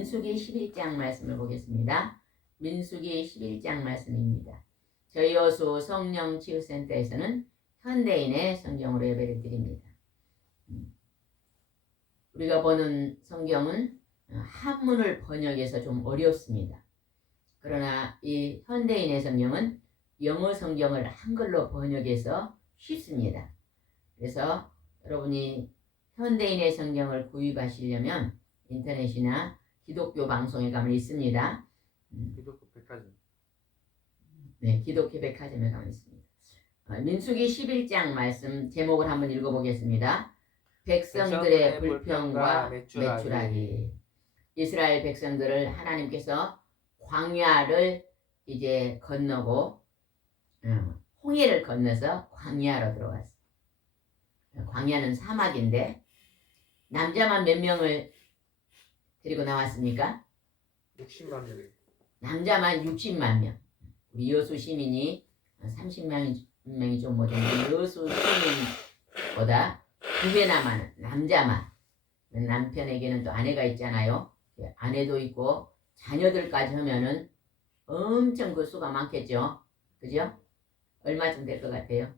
민수기 11장 말씀을 보겠습니다. 민수기 11장 말씀입니다. 저희 여수 성령치유센터에서는 현대인의 성경으로 예배를 드립니다. 우리가 보는 성경은 한문을 번역해서 좀 어렵습니다. 그러나 이 현대인의 성경은 영어 성경을 한글로 번역해서 쉽습니다. 그래서 여러분이 현대인의 성경을 구입하시려면 인터넷이나 기독교 방송에 가면 있습니다. 기독교 백화점. 네, 기독교 백화점에 가면 있습니다. 민수기 11장 말씀 제목을 한번 읽어보겠습니다. 백성들의 불평과 매출하기. 이스라엘 백성들을 하나님께서 광야를 이제 건너고 홍해를 건너서 광야로 들어왔어요. 광야는 사막인데 남자만 몇 명을 데리고 나왔습니까? 60만 명. 남자만 60만 명. 우리 여수 시민이 30명이 좀 모자란데 여수 시민보다 2배나 많은 남자만. 남편에게는 또 아내가 있잖아요. 아내도 있고 자녀들까지 하면은 엄청 그 수가 많겠죠. 그죠? 얼마쯤 될 것 같아요?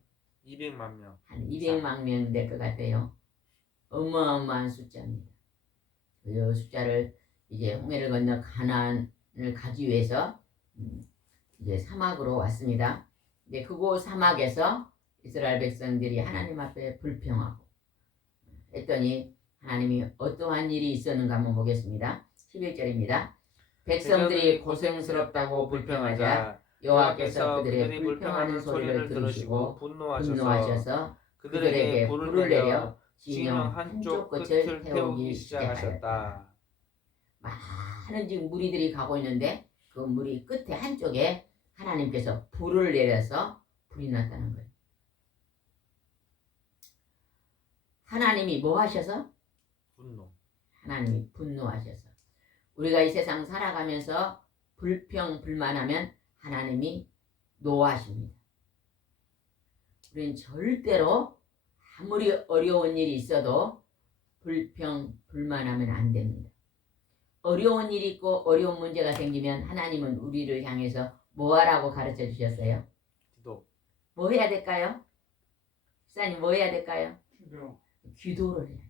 200만 명. 한 200만 명 될 것 같아요. 어마어마한 숫자입니다. 그 숫자를 이제 홍해를 건너 가나안을 가기 위해서 이제 사막으로 왔습니다. 이제 그곳 사막에서 이스라엘 백성들이 하나님 앞에 불평하고 했더니 하나님이 어떠한 일이 있었는가 한번 보겠습니다. 11절입니다. 백성들이 고생스럽다고 불평하자 여호와께서 그들의 불평하는 소리를 들으시고 분노하셔서 그들에게 불을 내려 진영 한쪽 끝을 태우기 시작하셨다. 많은 지금 무리들이 가고 있는데 그 무리 끝에 한쪽에 하나님께서 불을 내려서 불이 났다는 거예요. 하나님이 뭐 하셔서? 분노. 하나님이 분노하셔서. 우리가 이 세상 살아가면서 불평 불만하면 하나님이 노하십니다. 우리는 절대로 아무리 어려운 일이 있어도 불평 불만하면 안 됩니다. 어려운 일이 있고 어려운 문제가 생기면 하나님은 우리를 향해서 뭐 하라고 가르쳐 주셨어요? 기도. 뭐 해야 될까요? 목사님 뭐 해야 될까요? 기도를 해야죠.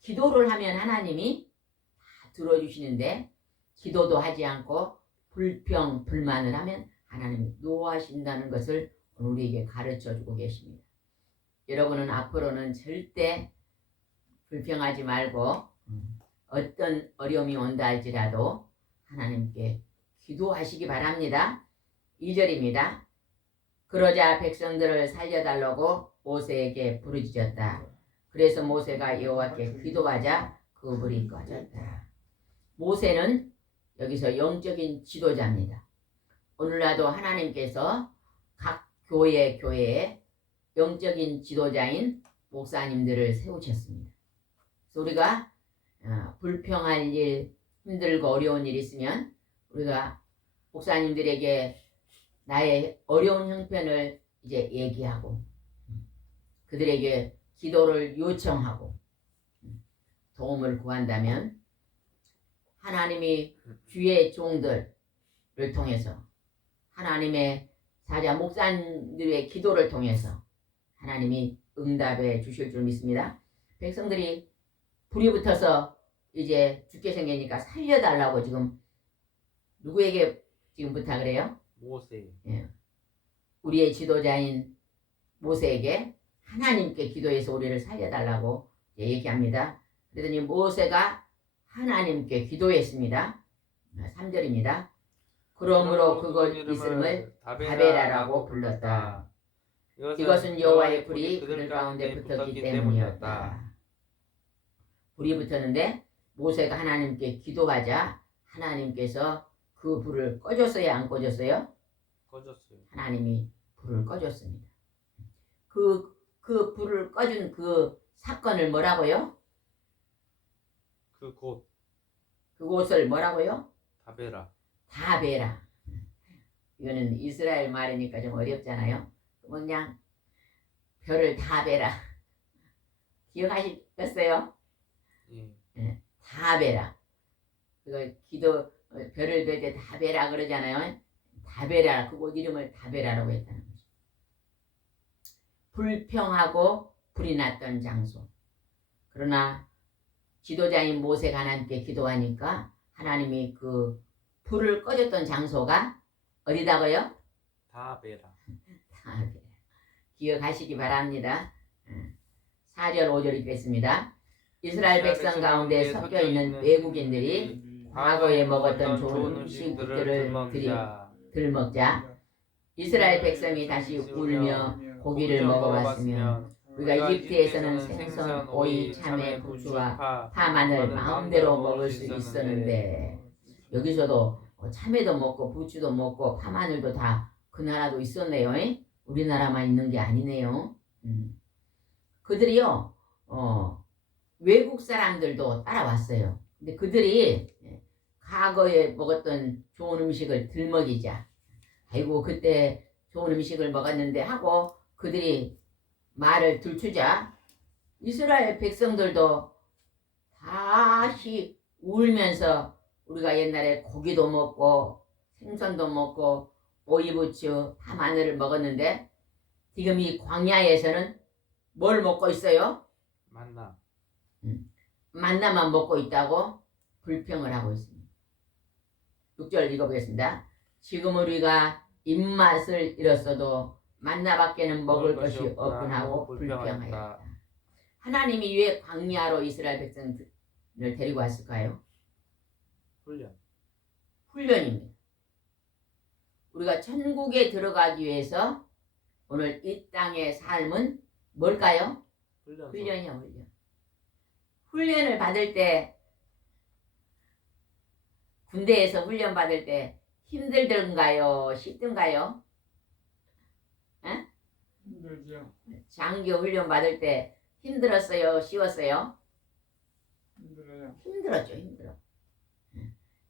기도를 하면 하나님이 다 들어주시는데 기도도 하지 않고 불평 불만을 하면 하나님이 노하신다는 것을 우리에게 가르쳐주고 계십니다. 여러분은 앞으로는 절대 불평하지 말고 어떤 어려움이 온다 할지라도 하나님께 기도하시기 바랍니다. 2절입니다. 그러자 백성들을 살려달라고 모세에게 부르짖었다. 그래서 모세가 여호와께 기도하자 그 불이 꺼졌다. 모세는 여기서 영적인 지도자입니다. 오늘날도 하나님께서 각 교회에 영적인 지도자인 목사님들을 세우셨습니다. 그래서 우리가 불평할 일, 힘들고 어려운 일 있으면 우리가 목사님들에게 나의 어려운 형편을 이제 얘기하고 그들에게 기도를 요청하고 도움을 구한다면 하나님이 주의 종들을 통해서 하나님의 사자 목사님들의 기도를 통해서 하나님이 응답해 주실 줄 믿습니다. 백성들이 불이 붙어서 이제 죽게 생기니까 살려달라고 지금 누구에게 지금 부탁을 해요? 모세. 예. 우리의 지도자인 모세에게 하나님께 기도해서 우리를 살려달라고 얘기합니다. 그러더니 모세가 하나님께 기도했습니다. 3절입니다. 그러므로 그곳 이름을 다베라라고 불렀다. 이것은 여호와의 불이 그들 가운데 붙었기 때문이었다. 불이 붙었는데 모세가 하나님께 기도하자 하나님께서 그 불을 꺼줬어요? 안 꺼줬어요? 꺼졌어요. 하나님이 불을 꺼줬습니다. 그 불을 꺼준 그 사건을 뭐라고요? 그곳을 뭐라고요? 다베라. 이거는 이스라엘 말이니까 좀 어렵잖아요. 그냥 별을 다베라. 기억하시겠어요? 예. 네, 다베라. 그 기도 별을 별 때 다베라 그러잖아요. 다베라 그곳 이름을 다베라라고 했다는 거죠. 불평하고 불이 났던 장소. 그러나 지도자인 모세가 하나님께 기도하니까 하나님이 그 불을 꺼졌던 장소가 어디다고요? 다베라. 다베라. 기억하시기 바랍니다. 4절 5절 읽겠습니다. 이스라엘 백성 가운데 섞여 있는 외국인들이 과거에 먹었던 좋은 음식들을 들먹자 이스라엘 백성이 다시 울며 고기를 먹어봤으면 우리가 이집트에서는 생선, 오이, 참외, 부추와 파, 마늘 마음대로 먹을 수 있었는데 여기서도 참외도 먹고 부추도 먹고 파, 마늘도 다 그 나라도 있었네요. 우리나라만 있는 게 아니네요. 그들이요 외국 사람들도 따라왔어요. 근데 그들이 과거에 먹었던 좋은 음식을 들먹이자 아이고 그때 좋은 음식을 먹었는데 하고 그들이 말을 들추자 이스라엘 백성들도 다시 울면서 우리가 옛날에 고기도 먹고 생선도 먹고 오이부추 파 마늘을 먹었는데 지금 이 광야에서는 뭘 먹고 있어요? 만나. 만나만 먹고 있다고 불평을 하고 있습니다. 6절 읽어보겠습니다. 지금 우리가 입맛을 잃었어도 만나밖에는 먹을 것이 없군 하고 불평하였다. 하나님이 왜 광야로 이스라엘 백성을 데리고 왔을까요? 훈련입니다. 우리가 천국에 들어가기 위해서 오늘 이 땅의 삶은 뭘까요? 훈련이야, 훈련. 훈련을 받을 때 군대에서 훈련 받을 때 힘들던가요? 쉽던가요? 에? 힘들죠. 장교 훈련 받을 때 힘들었어요? 쉬웠어요? 힘들어요. 힘들었죠, 힘들어.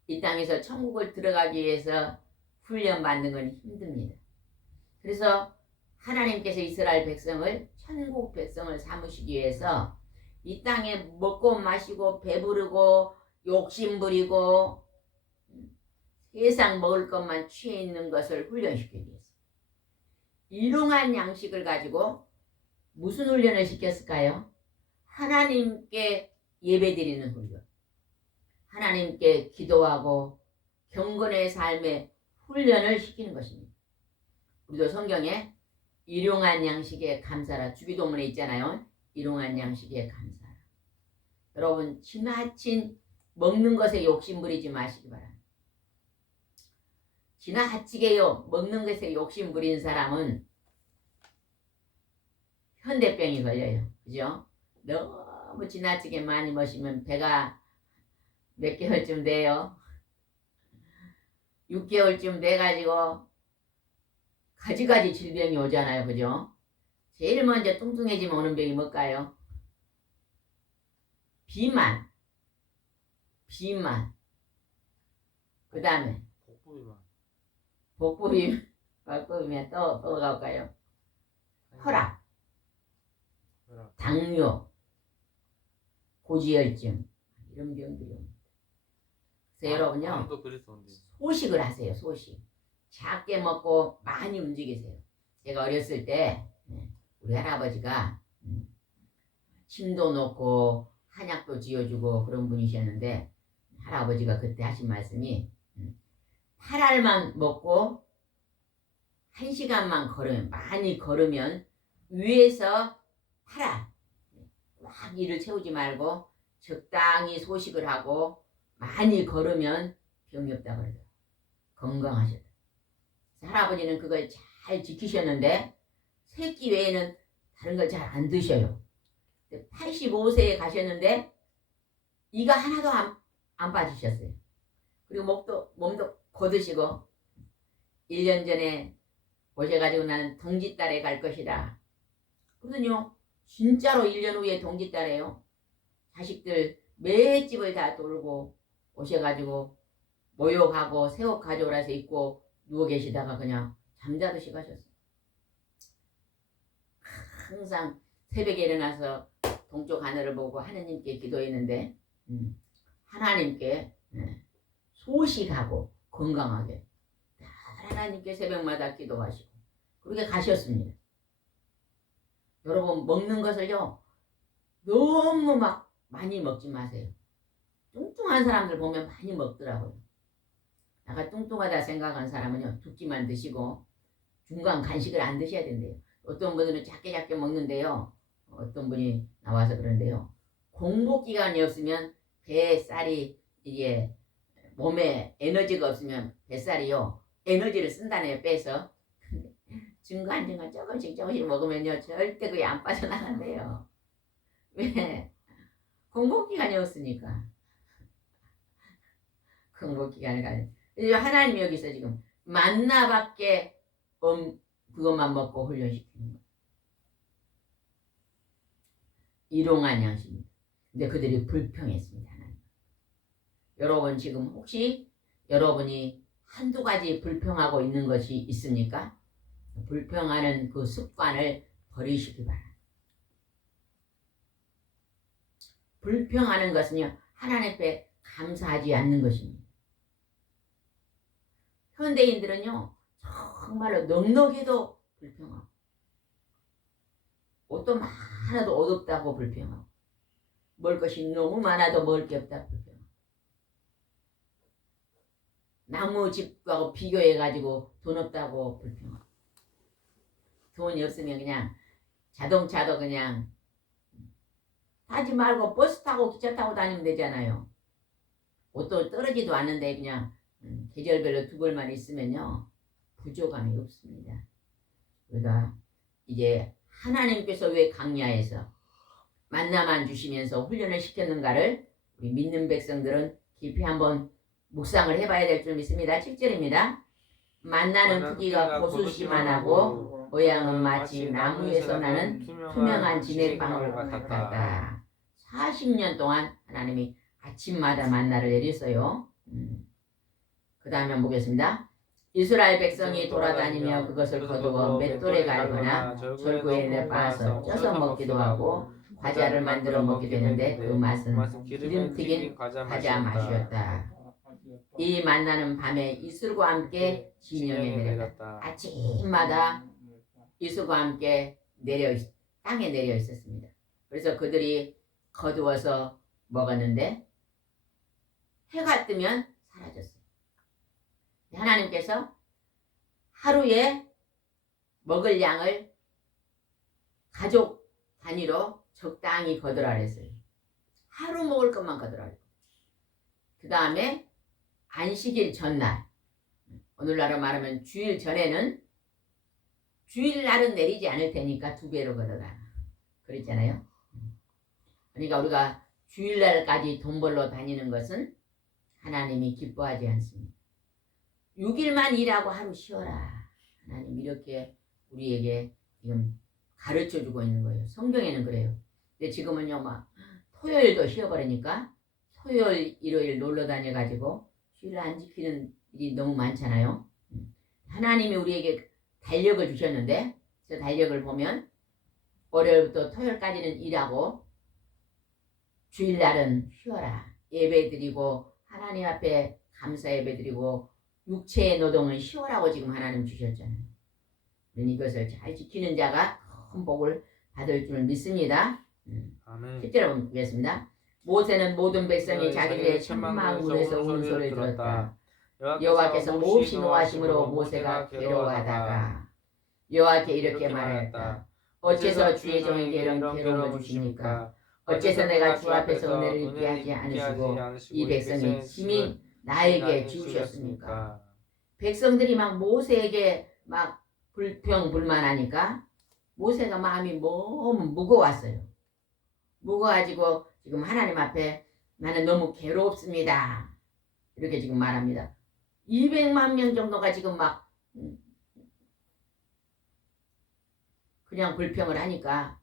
이 땅에서 천국을 들어가기 위해서 훈련 받는 건 힘듭니다. 그래서 하나님께서 이스라엘 백성을 천국 백성을 삼으시기 위해서 이 땅에 먹고 마시고 배부르고 욕심 부리고 세상 먹을 것만 취해 있는 것을 훈련시키기 위해서 일용한 양식을 가지고 무슨 훈련을 시켰을까요? 하나님께 예배드리는 훈련, 하나님께 기도하고 경건의 삶의 훈련을 시키는 것입니다. 우리도 성경에 일용한 양식에 감사라 주기도문에 있잖아요. 일용한 양식에 감사라. 여러분 지나친 먹는 것에 욕심 부리지 마시기 바랍니다. 지나치게요 먹는 것에 욕심 부린 사람은 현대병이 걸려요. 그죠? 너무 지나치게 많이 마시면 배가 몇 개월쯤 돼요. 6개월쯤 돼가지고 가지가지 질병이 오잖아요. 그죠? 제일 먼저 뚱뚱해지면 오는 병이 뭘까요? 비만. 그 다음에 복부비만 또 갈까요? 혈압, 당뇨, 고지혈증 이런 병들이 옵니다. 그래서 여러분요 소식을 하세요. 소식. 작게 먹고 많이 움직이세요. 제가 어렸을 때 우리 할아버지가 침도 놓고 한약도 지어주고 그런 분이셨는데 할아버지가 그때 하신 말씀이 8알만 먹고 1시간만 걸으면 많이 걸으면 위에서 8알 막 일을 채우지 말고 적당히 소식을 하고 많이 걸으면 병이 없다 그러더라고요. 건강하셨다. 할아버지는 그걸 잘 지키셨는데 새끼 외에는 다른 걸 잘 안 드셔요. 85세에 가셨는데 이가 하나도 안 빠지셨어요. 그리고 몸도 거드시고 1년 전에 오셔가지고 나는 동짓달에 갈 것이다. 그러더니요 진짜로 1년 후에 동짓달에요. 자식들 매 집을 다 돌고 오셔가지고 모욕하고 새옷 가져오라서 입고 누워 계시다가 그냥 잠자듯이 가셨어요. 항상 새벽에 일어나서 동쪽 하늘을 보고 하느님께 기도했는데 하나님께 소식하고 건강하게 하나님께 새벽마다 기도하시고 그렇게 가셨습니다. 여러분 먹는 것을요 너무 막 많이 먹지 마세요. 뚱뚱한 사람들 보면 많이 먹더라고요. 내가 뚱뚱하다 생각한 사람은요 두 끼만 드시고 중간 간식을 안 드셔야 된대요. 어떤 분들은 작게 먹는데요. 어떤 분이 나와서 그러는데요. 공복 기간이 없으면 뱃살이 이게 몸에 에너지가 없으면 뱃살이요 에너지를 쓴다네요. 빼서 중간중간 조금씩 먹으면요 절대 그게 안 빠져나간대요. 왜? 공복 기간이 없으니까. 공복 기간을 가지. 하나님 여기서 지금 만나밖에 그것만 먹고 훈련시키는 거예요. 일용한 양식입니다. 근데 그들이 불평했습니다. 하나님. 여러분 지금 혹시 여러분이 한두 가지 불평하고 있는 것이 있습니까? 불평하는 그 습관을 버리시기 바랍니다. 불평하는 것은요 하나님 앞에 감사하지 않는 것입니다. 현대인들은요 정말로 넉넉해도 불평하고 옷도 많아도 옷 없다고 불평하고 먹을 것이 너무 많아도 먹을 게 없다고 불평하고 나무집하고 비교해가지고 돈 없다고 불평하고 돈이 없으면 그냥 자동차도 그냥 타지 말고 버스 타고 기차 타고 다니면 되잖아요. 옷도 떨어지도 않는데 그냥 계절별로 두 벌만 있으면요 부족함이 없습니다. 우리가 이제 하나님께서 왜 강야에서 만나만 주시면서 훈련을 시켰는가를 우리 믿는 백성들은 깊이 한번 묵상을 해봐야 될 줄 믿습니다. 7절입니다. 만나는 크기가 고수시만하고 모양은 마치 나무 위에서 나는 투명한 진액방울 같았다. 40년 동안 하나님이 아침마다 만나를 내렸어요. 그 다음에 보겠습니다. 이스라엘 백성이 돌아다니며 그것을 거두어 맷돌에 갈거나 절구에 내빠서 쪄서 먹기도 하고 과자를 만들어 먹게 되는데 그 맛은 기름 튀긴 과자 맛이었다. 이 만나는 밤에 이슬과 함께 진영에 내렸다. 아침마다 이슬과 함께 땅에 내려 있었습니다. 그래서 그들이 거두어서 먹었는데 해가 뜨면 사라졌어요. 하나님께서 하루에 먹을 양을 가족 단위로 적당히 거두라 그랬어요. 하루 먹을 것만 거두라 그랬어요. 그 다음에 안식일 전날, 오늘날로 말하면 주일 전에는 주일날은 내리지 않을 테니까 2배로 걷어가. 그랬잖아요. 그러니까 우리가 주일날까지 돈 벌러 다니는 것은 하나님이 기뻐하지 않습니다. 6일만 일하고 하루 쉬어라. 하나님 이렇게 우리에게 지금 가르쳐주고 있는 거예요. 성경에는 그래요. 근데 지금은요 막 토요일도 쉬어버리니까 토요일, 일요일 놀러 다녀가지고 주일 안 지키는 일이 너무 많잖아요. 하나님이 우리에게 달력을 주셨는데 그 달력을 보면 월요일부터 토요일까지는 일하고 주일날은 쉬어라. 예배드리고 하나님 앞에 감사 예배드리고 육체의 노동은 쉬어라고 지금 하나님 주셨잖아요. 이것을 잘 지키는 자가 큰 복을 받을 줄 믿습니다. 실제로 보겠습니다. 모세는 모든 백성이 자기들의 천막문에서 우는 소리를 들었다. 여호와께서 몹시 노하심으로 모세가 괴로워하다가 여호와께 이렇게 말하였다. 어째서 주의 종에게 이런 괴로움을 주십니까? 어째서 내가 주 앞에서 은혜를 입게 하지 않으시고 이 백성이 심히 나에게 지우셨습니까? 백성들이 막 모세에게 막 불평불만하니까 모세가 마음이 너무 무거웠어요. 무거워가지고 지금 하나님 앞에 나는 너무 괴롭습니다. 이렇게 지금 말합니다. 200만 명 정도가 지금 막 그냥 불평을 하니까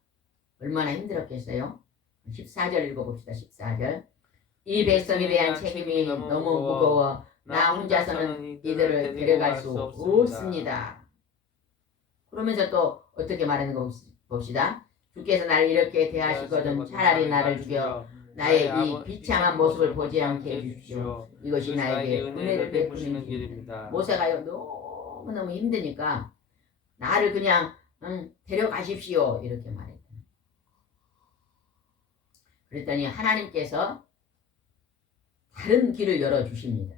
얼마나 힘들었겠어요. 14절 읽어봅시다. 14절. 이 백성에 대한 책임이 너무 무거워 나 혼자서는 이들을 데려갈 수 없습니다. 그러면서 또 어떻게 말하는 거 봅시다. 주께서 나를 이렇게 대하시거든 차라리 나를 죽여 나의 이 아버- 비참한 모습을 보지 않게 해주십시오. 이것이 나에게 은혜를 베푸는 길입니다. 모세가요 너무너무 힘드니까 나를 그냥 데려가십시오 이렇게 말했다. 그랬더니 하나님께서 다른 길을 열어주십니다.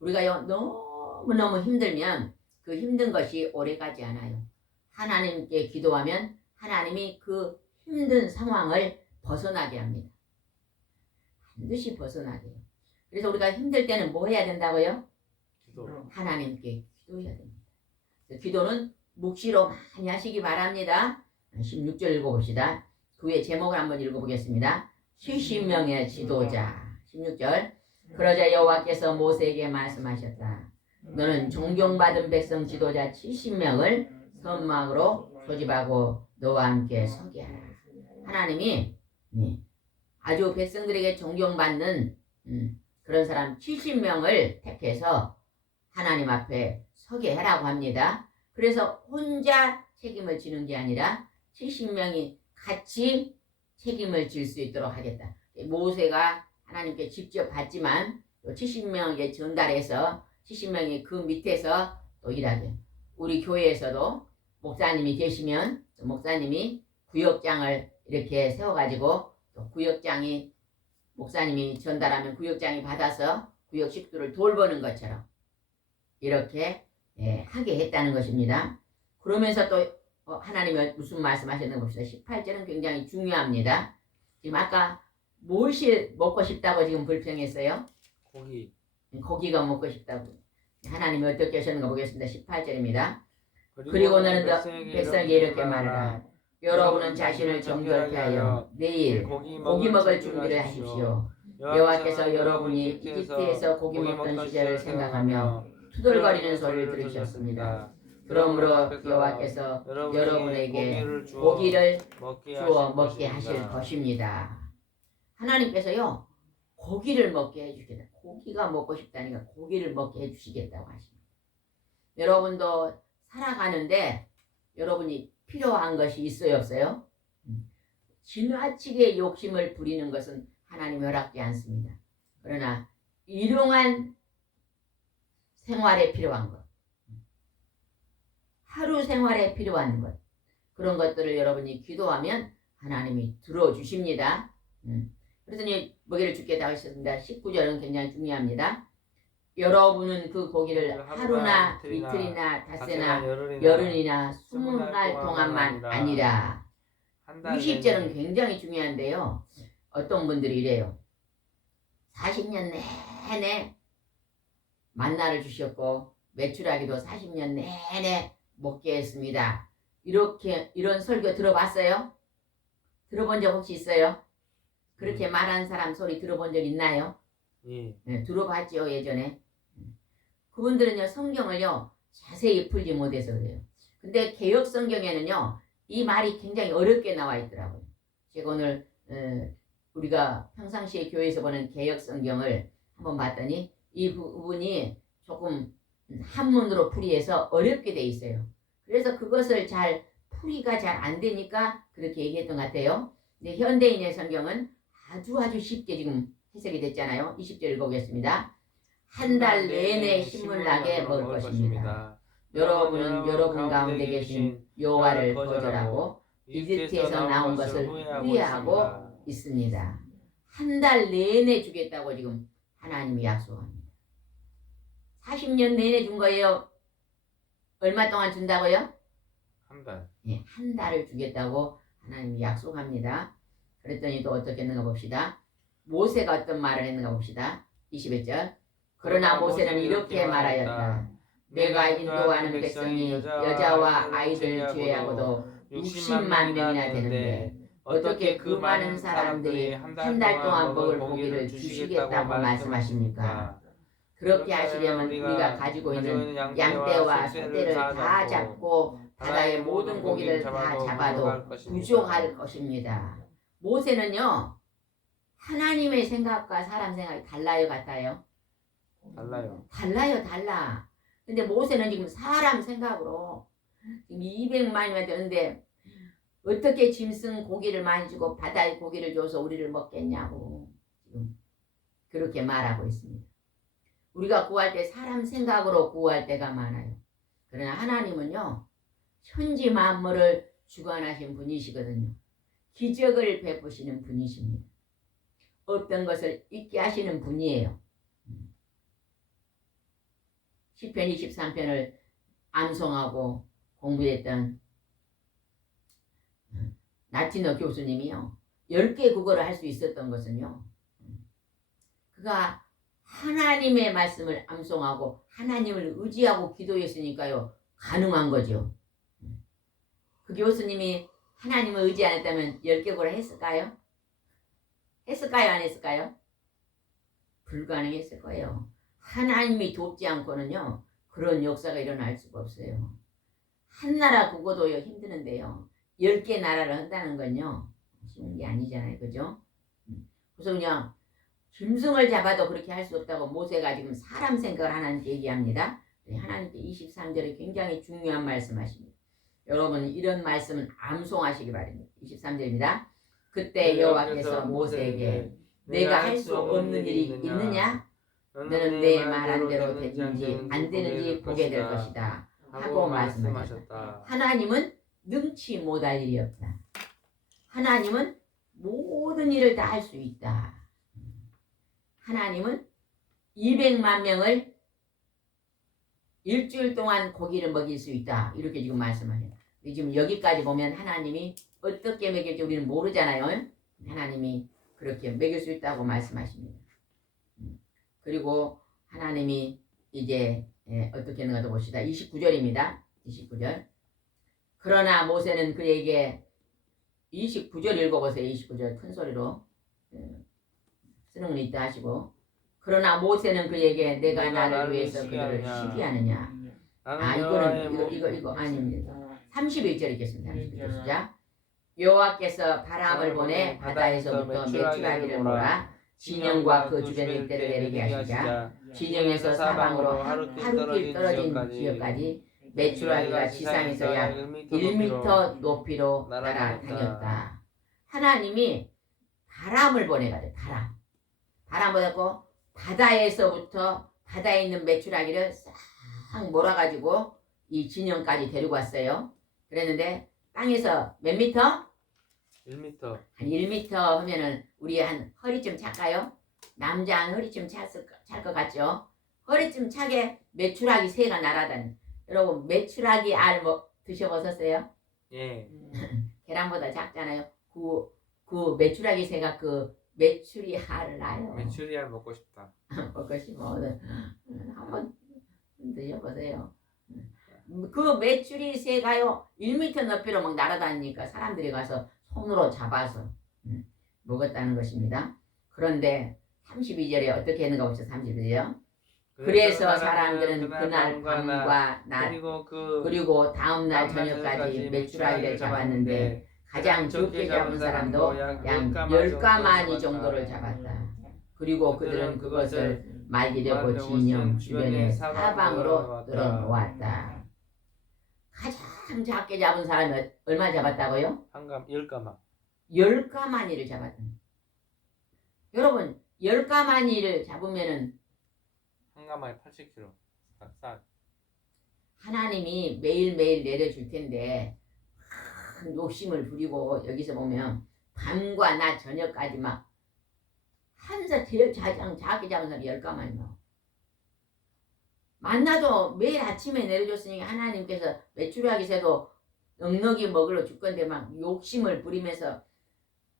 우리가요 너무너무 힘들면 그 힘든 것이 오래가지 않아요. 하나님께 기도하면 하나님이 그 힘든 상황을 벗어나게 합니다. 반드시 벗어나게 해요. 그래서 우리가 힘들 때는 뭐 해야 된다고요? 기도. 하나님께 기도해야 됩니다. 기도는 묵시로 많이 하시기 바랍니다. 16절 읽어봅시다. 그 후에 제목을 한번 읽어보겠습니다. 70명의 지도자. 16절. 그러자 여호와께서 모세에게 말씀하셨다. 너는 존경받은 백성 지도자 70명을 선막으로 소집하고 너와 함께 서게 하라. 하나님이 아주 백성들에게 존경받는 그런 사람 70명을 택해서 하나님 앞에 서게 하라고 합니다. 그래서 혼자 책임을 지는 게 아니라 70명이 같이 책임을 질 수 있도록 하겠다. 모세가 하나님께 직접 받지만 또 70명에게 전달해서 70명이 그 밑에서 또 일하게. 우리 교회에서도 목사님이 계시면 목사님이 구역장을 이렇게 세워가지고 또 구역장이 목사님이 전달하면 구역장이 받아서 구역 식구를 돌보는 것처럼 이렇게 하게 했다는 것입니다. 그러면서 또 하나님이 무슨 말씀하셨는가 봅시다. 18절은 굉장히 중요합니다. 지금 아까 무엇이 먹고 싶다고 지금 불평했어요? 고기. 고기가 먹고 싶다고. 하나님이 어떻게 하셨는가 보겠습니다. 18절입니다. 그리고 너는 백성에게 이렇게 말하라. 여러분은 자신을 정결케 하여 내일 고기 먹을 준비를 하십시오. 여호와께서 여러분이 이집트에서 고기 먹던 시절을 생각하며 투덜거리는 소리를 들으셨습니다. 그러므로 여호와께서 여러분에게 고기를 주어 먹게 하실 것입니다. 하나님께서요 고기를 먹게 해주시겠다. 고기가 먹고 싶다니까 고기를 먹게 해주시겠다고 하십니다. 여러분도 살아가는데 여러분이 필요한 것이 있어요 없어요? 지나치게 욕심을 부리는 것은 하나님이 허락지 않습니다. 그러나 일용한 생활에 필요한 것, 하루 생활에 필요한 것, 그런 것들을 여러분이 기도하면 하나님이 들어주십니다. 그랬더니 먹이를 주겠다 하셨습니다. 19절은 굉장히 중요합니다. 여러분은 그 고기를 하루나 이틀이나 닷새나 열흘이나 20날 동안만 아니라 20절은 굉장히 중요한데요. 어떤 분들이 이래요. 40년 내내 만나를 주셨고 메추라기도 40년 내내 먹게 했습니다. 이런 설교 들어봤어요? 들어본 적 혹시 있어요? 그렇게 말한 사람 소리 들어본 적 있나요? 예. 네, 들어봤죠 예전에. 그분들은요 성경을요 자세히 풀지 못해서 그래요. 근데 개역 성경에는요 이 말이 굉장히 어렵게 나와 있더라고요. 제가 오늘 우리가 평상시에 교회에서 보는 개역 성경을 한번 봤더니 이 부분이 조금 한문으로 풀이해서 어렵게 돼 있어요. 그래서 그것을 잘 풀이가 잘 안 되니까 그렇게 얘기했던 것 같아요. 근데 현대인의 성경은 아주 쉽게 지금 해석이 됐잖아요. 20절 읽어보겠습니다. 한 달 내내 신물나게 먹을 것입니다. 여러분은 여러분 가운데 계신 여호와를 거절하고 이집트에서 나온 것을 후회하고 있습니다. 한 달 내내 주겠다고 지금 하나님이 약속합니다. 40년 내내 준 거예요. 얼마 동안 준다고요? 한 달. 네, 한 달을 주겠다고 하나님이 약속합니다. 그랬더니 또 어떻게 했는가 봅시다. 모세가 어떤 말을 했는가 봅시다. 21절. 그러나 모세는 이렇게 말하였다. 내가 인도하는 백성이 여자와 아이들 제외하고도 60만 명이나 되는데 어떻게 그 많은 사람들이 한 달 동안 먹을 고기를 주시겠다고 말씀하십니까? 그렇게 하시려면 우리가 가지고 있는 양떼와 소떼를 다 잡고 바다의 모든 고기를 다 잡아도 부족할 것입니다. 모세는요 하나님의 생각과 사람 생각이 달라요 같아요? 달라요. 달라. 근데 모세는 지금 사람 생각으로 지금 200만이나 되는데 어떻게 짐승 고기를 많이 주고 바다의 고기를 줘서 우리를 먹겠냐고 지금 그렇게 말하고 있습니다. 우리가 구할 때 사람 생각으로 구할 때가 많아요. 그러나 하나님은요 천지 만물을 주관하신 분이시거든요. 기적을 베푸시는 분이십니다. 어떤 것을 잊게 하시는 분이에요. 시편 23편을 암송하고 공부했던 나티너 교수님이요 10개 국어를 할 수 있었던 것은요 그가 하나님의 말씀을 암송하고 하나님을 의지하고 기도했으니까요 가능한 거죠. 그 교수님이 하나님을 의지 안 했다면 10개 국어를 했을까요? 했을까요? 안 했을까요? 불가능했을 거예요. 하나님이 돕지 않고는요 그런 역사가 일어날 수가 없어요. 한 나라 국어도 힘드는데요 10개 나라를 한다는 건요 쉬운 게 아니잖아요. 그죠? 그래서 그냥 짐승을 잡아도 그렇게 할 수 없다고 모세가 지금 사람 생각을 하나님께 얘기합니다. 하나님께 23절에 굉장히 중요한 말씀하십니다. 여러분 이런 말씀은 암송하시기 바랍니다. 23절입니다. 그때 여호와께서 모세에게 내가 할 수 없는 일이 있느냐? 너는 내 말한 대로 되는지 안 되는지 보게 될 것이다 하고 말씀하셨다. 하나님은 능치 못할 일이 없다. 하나님은 모든 일을 다 할 수 있다. 하나님은 200만 명을 일주일 동안 고기를 먹일 수 있다. 이렇게 지금 말씀하세요. 지금 여기까지 보면 하나님이 어떻게 먹일지 우리는 모르잖아요. 하나님이 그렇게 먹일 수 있다고 말씀하십니다. 그리고 하나님이 이제 어떻게 하는가 봅시다. 29절입니다. 29절. 그러나 모세는 그에게 29절 읽어보세요. 29절 큰 소리로 쓰는 건 있다 하시고 그러나 모세는 그에게 내가 나를 위해서 그들을 쉬게 하느냐. 이거 아닙니다. 31절 읽겠습니다. 31절 시작. 여호와께서 바람을 보내 바다에서부터 메추라기를 몰아 진영과 그 주변에 때를 내리게 하시자 진영에서 사방으로 하루길 떨어진 지역까지 메추라기가 지상에서 약 1m 높이로 날아다녔다. 하나님이 바람을 보내가지고 바람 보내고 바다에서부터 바다에 있는 메추라기를 싹 몰아가지고 이 진영까지 데리고 왔어요. 그랬는데 땅에서 몇 미터? 1m. 한 1m 하면은 우리 한 허리쯤 찰까요? 남자 한 허리쯤 찰 것 같죠? 허리쯤 차게 메추라기 새가 날아다니. 여러분 메추라기 알 드셔보셨어요? 예. 계란보다 작잖아요. 그 메추라기 새가 그 메추리 알을 낳아요. 메추리알 먹고 싶다. 먹고 싶으면 한번 드셔보세요. 그 메추리 새가요 1m 높이로 막 날아다니니까 사람들이 가서 손으로 잡아서 먹었다는 것입니다. 그런데 32절에 어떻게 했는가 봅시다. 32절이요. 그래서 사람들은 그날 밤과 낮 그리고 다음날 저녁까지 메추라기를 잡았는데 가장 적게 잡은 사람도 약 10가마니 정도를 잡았다. 그리고 그들은 그것을 말리려고 진영 주변에 사방으로 늘어놓았다. 가장 작게 잡은 사람이 얼마 잡았다고요? 10가마. 10가마니를 잡았다. 여러분 10가마니를 잡으면은 한 가마에 80kg. 싹. 하나님이 매일매일 내려줄 텐데 큰 욕심을 부리고 여기서 보면 밤과 낮 저녁까지 막 한사 제일 가장 작게 잡은 사람이 10가마니 나와. 만나도 매일 아침에 내려줬으니 하나님께서 메추라기 새도 넉넉히 먹으러 줄 건데 막 욕심을 부리면서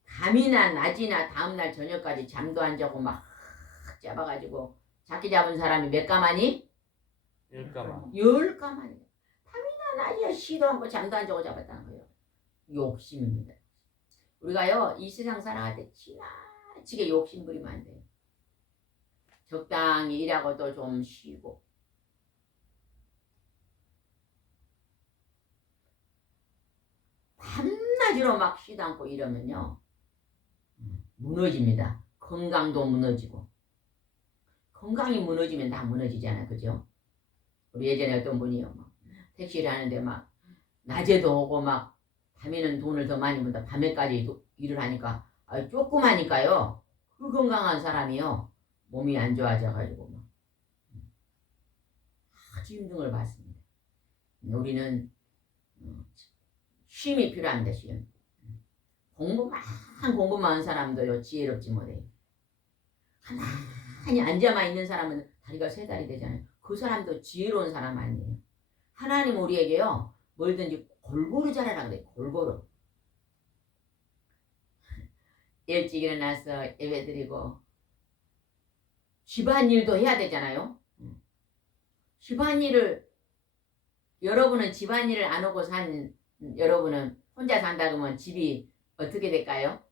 밤이나 낮이나 다음날 저녁까지 잠도 안 자고 막 잡아가지고 작게 잡은 사람이 몇 가마니? 10가마. 10가마니. 밤이나 낮이나 쉬도 않고 잠도 안 자고 잡았다는 거예요. 욕심입니다. 우리가요 이 세상 살아갈 때 지나치게 욕심 부리면 안 돼요. 적당히 일하고도 좀 쉬고 밤낮으로 막 쉬도 않고 이러면요 무너집니다. 건강도 무너지고 건강이 무너지면 다 무너지잖아요. 그죠? 우리 예전에 어떤 분이요 막 택시를 하는데 막 낮에도 오고 막 밤에는 돈을 더 많이 번다. 밤에까지 일을 하니까 조금 하니까요. 그 건강한 사람이요. 몸이 안 좋아져가지고 막 아주 힘든 걸 봤습니다. 우리는 쉼이 필요합니다. 쉼. 공부만 한 사람도요 지혜롭지 못해요. 가만히 앉아만 있는 사람은 다리가 세 달이 되잖아요. 그 사람도 지혜로운 사람 아니에요. 하나님 우리에게요 뭐든지 골고루 잘하라 그래요. 골고루. 일찍 일어나서 예배드리고 집안일도 해야 되잖아요. 집안일을 여러분은 집안일을 안 하고 산 여러분은 혼자 산다 그러면 집이 어떻게 될까요?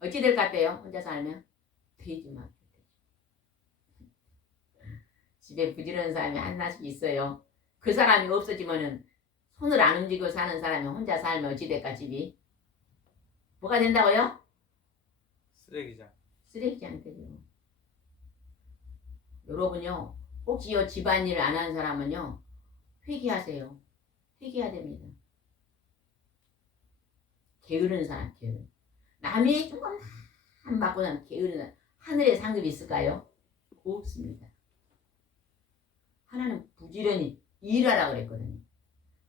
어찌 될 것 같아요? 혼자 살면 되지 마. 집에 부지런한 사람이 하나씩 있어요. 그 사람이 없어지면은 손을 안 움직이고 사는 사람이 혼자 살면 어찌 될까 집이? 뭐가 된다고요? 쓰레기장. 쓰레기장 되죠. 여러분요 혹시 요 집안일을 안 하는 사람은요 회개하세요. 회개해야 됩니다. 게으른 사람, 게으른. 남이 조금만 받고 나면 게으른 사람. 하늘에 상급이 있을까요? 없습니다. 하나는 부지런히 일하라 그랬거든요.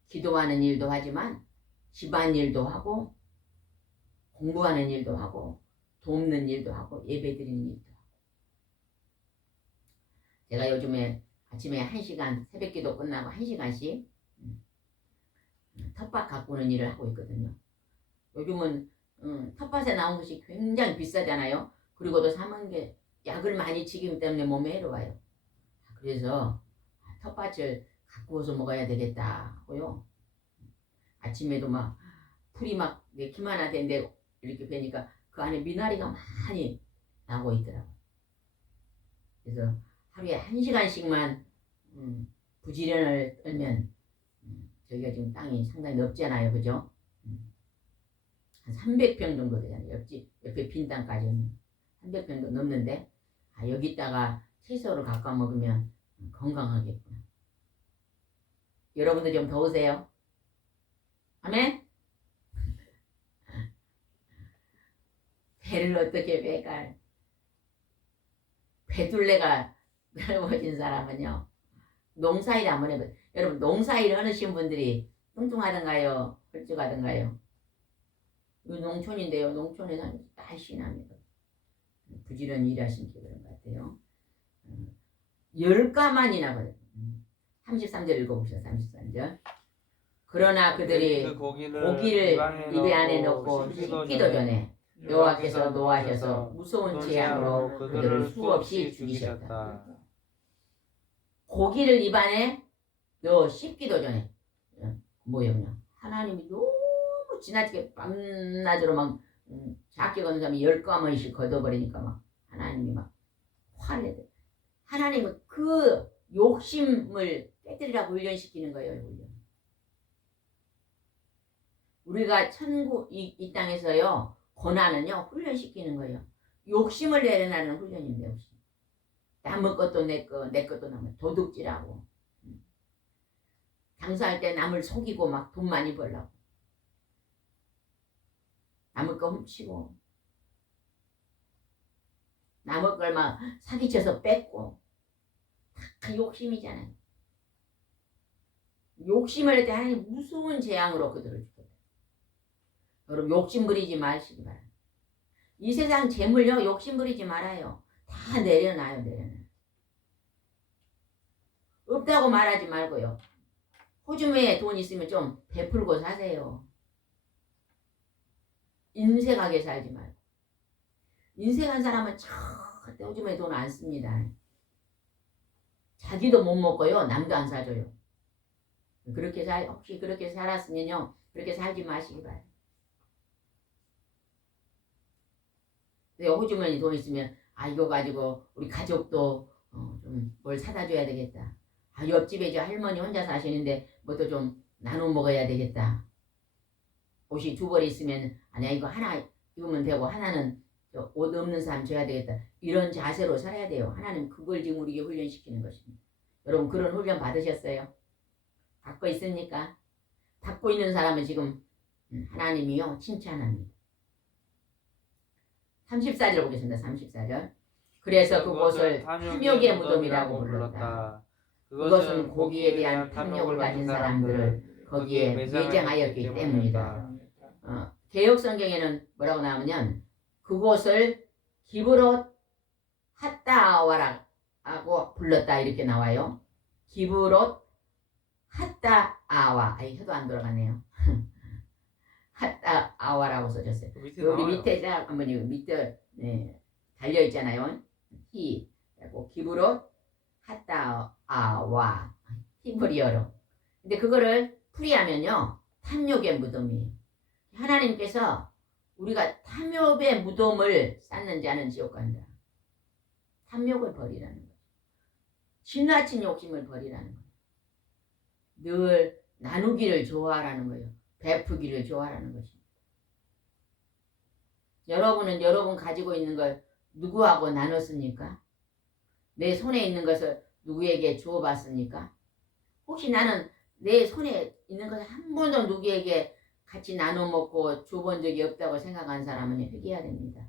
기도하는 일도 하지만 집안일도 하고 공부하는 일도 하고 돕는 일도 하고 예배드리는 일도 하고. 제가 요즘에 아침에 1시간 새벽기도 끝나고 1시간씩 텃밭 가꾸는 일을 하고 있거든요. 요즘은 텃밭에 나온 것이 굉장히 비싸잖아요. 그리고도 사는 게 약을 많이 치기 때문에 몸에 해로워요. 그래서 텃밭을 가꾸어서 먹어야 되겠다 하고요. 아침에도 막 풀이 막 내 키만 하나 되는데 이렇게 뵈니까 그 안에 미나리가 많이 나고 있더라고요. 그래서 하루에 1시간씩만 부지런을 떨면 저희가 지금 땅이 상당히 넓잖아요. 그죠? 한 300평 정도 되잖아요. 옆에 빈 땅까지 오면 300평도 넘는데 여기다가 채소를 가꿔 먹으면 건강하겠구나. 여러분도 좀 더우세요? 아멘? 배를 어떻게 배갈? 배둘레가 넓어진 사람은요. 농사일 한번 해봐요. 여러분 농사일 하시는 분들이 뚱뚱하던가요? 홀쭉하던가요? 이 농촌인데요. 농촌에서 날씬합니다. 부지런히 일하신 게 그런 것 같아요. 10가만이나 거든요. 33절 읽어보시죠. 33절. 그러나 그들이 그 고기를 입에 안에 넣고 씻기도 전에 여호와께서 노하셔서 무서운 재앙으로 그들을 수없이 죽이셨다. 고기를 입 안에 넣어 씻기도 전에 뭐예요? 하나님이 너무 지나치게 밤낮으로 막 작게 걷는 사람이 10가만씩 걷어버리니까 막 하나님이 막 화를 내요. 하나님은 그 욕심을 깨뜨리라고 훈련시키는 거예요. 훈련. 우리가 천국 이 땅에서요 고난은요 훈련시키는 거예요. 욕심을 내려놔는 훈련입니다. 욕심. 남의 것도 내 것도 남의 도둑질하고 장사할 때 남을 속이고 막 돈 많이 벌라고 남의 거 훔치고 남의 걸 막 사기쳐서 뺏고 다 욕심이잖아요. 욕심을 할 때 하나님 무서운 재앙으로 그들을 죽였다. 여러분 욕심 부리지 마시기 바랍니다. 이 세상 재물요 욕심 부리지 말아요. 다 내려놔요. 내려놔요. 없다고 말하지 말고요. 호주머니에 돈 있으면 좀 베풀고 사세요. 인색하게 살지 말고. 인색한 사람은 절대 호주머니에 돈 안 씁니다. 자기도 못 먹고요. 남도 안 사줘요. 혹시 그렇게 살았으면요. 그렇게 살지 마시기 바랍니다. 호주머니 돈 있으면 이거 가지고 우리 가족도 좀 뭘 사다 줘야 되겠다. 옆집에 저 할머니 혼자 사시는데 뭐도 좀 나눠 먹어야 되겠다. 옷이 2벌 있으면 아니야 이거 하나 입으면 되고 하나는 옷 없는 사람 줘야 되겠다. 이런 자세로 살아야 돼요. 하나님 그걸 지금 우리에게 훈련시키는 것입니다. 여러분 그런 훈련 받으셨어요? 받고 있습니까? 받고 있는 사람은 지금 하나님이요 칭찬합니다. 34절 보겠습니다. 34절. 그래서 그곳을 탐욕의 무덤이라고 불렀다. 그것은 고기에 대한 탐욕을 가진 사람들을 거기에 매장하였기 때문이다. 개역 성경에는 뭐라고 나오면 그곳을 기브롯 핫다아와라고 불렀다 이렇게 나와요. 기브롯 핫다아와. 혀도 안 돌아가네요. 핫다아와라고 써졌어요. 여기 밑에 한번 밑에 달려 있잖아요. 히 그리고 기브롯 핫다아와 히브리어로. 근데 그거를 풀이하면요 탐욕의 무덤이에요. 하나님께서 우리가 탐욕의 무덤을 쌓는 자는 지옥 간다. 탐욕을 버리라는 거죠. 지나친 욕심을 버리라는 거예요. 늘 나누기를 좋아하라는 거예요. 베푸기를 좋아하라는 것입니다. 여러분은 여러분 가지고 있는 걸 누구하고 나눴습니까? 내 손에 있는 것을 누구에게 주어봤습니까? 혹시 나는 내 손에 있는 것을 한 번도 누구에게 같이 나눠 먹고 줘본 적이 없다고 생각한 사람은 회개해야 됩니다.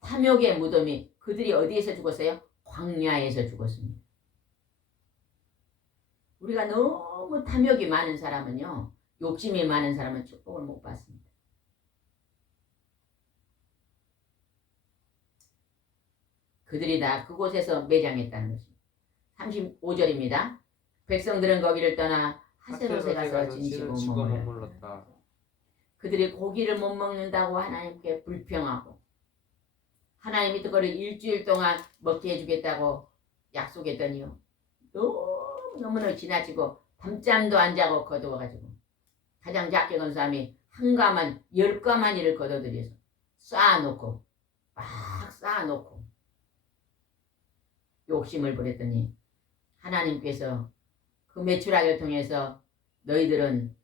탐욕의 무덤이 그들이 어디에서 죽었어요? 광야에서 죽었습니다. 우리가 너무 탐욕이 많은 사람은요, 욕심이 많은 사람은 축복을 못 받습니다. 그들이 다 그곳에서 매장했다는 것입니다. 35절입니다. 백성들은 거기를 떠나 하세롯에 가서 진치고 머물렀다. 그들이 고기를 못 먹는다고 하나님께 불평하고 하나님이 그거를 일주일 동안 먹게 해주겠다고 약속했더니요. 너무너무 지나치고 밤잠도 안 자고 거두어가지고 가장 작게 건 사람이 한 가만 10가마니를 거둬들여서 쌓아놓고 막 쌓아놓고 욕심을 부렸더니 하나님께서 그 매출하기를 통해서 너희들은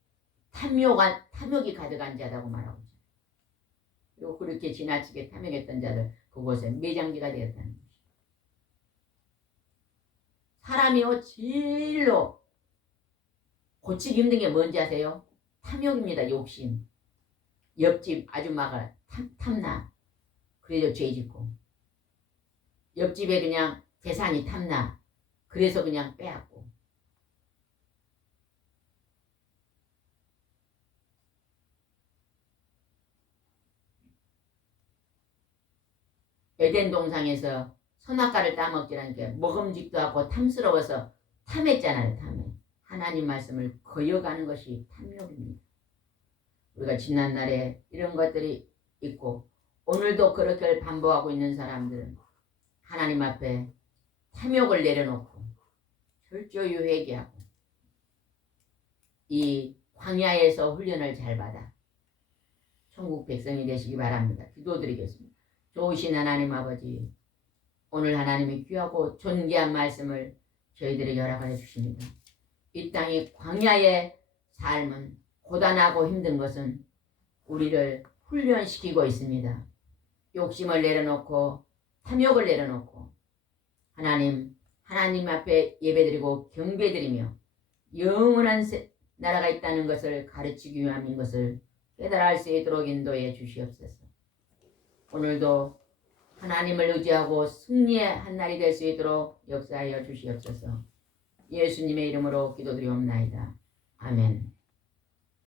탐욕이 가득한 자라고 말하고 있어요. 그리고 그렇게 지나치게 탐욕했던 자들 그곳에 매장지가 되었다는 것이죠. 사람이요 제일로 고치기 힘든 게 뭔지 아세요? 탐욕입니다. 욕심. 옆집 아줌마가 탐나. 그래서 죄 짓고 옆집에 그냥 재산이 탐나. 그래서 그냥 빼앗고 에덴 동상에서 선악과를 따먹지라는 게 먹음직도 하고 탐스러워서 탐했잖아요. 탐해. 하나님 말씀을 거역하는 것이 탐욕입니다. 우리가 지난날에 이런 것들이 있고 오늘도 그렇게 반복하고 있는 사람들은 하나님 앞에 탐욕을 내려놓고 철저히 회개하고 이 광야에서 훈련을 잘 받아 천국 백성이 되시기 바랍니다. 기도드리겠습니다. 좋으신 하나님 아버지, 오늘 하나님의 귀하고 존귀한 말씀을 저희들에게 허락하여 주십니다. 이 땅의 광야의 삶은 고단하고 힘든 것은 우리를 훈련시키고 있습니다. 욕심을 내려놓고 탐욕을 내려놓고 하나님 앞에 예배드리고 경배드리며 영원한 나라가 있다는 것을 가르치기 위함인 것을 깨달아 알 수 있도록 인도해 주시옵소서. 오늘도 하나님을 의지하고 승리의 한 날이 될 수 있도록 역사하여 주시옵소서. 예수님의 이름으로 기도드리옵나이다. 아멘.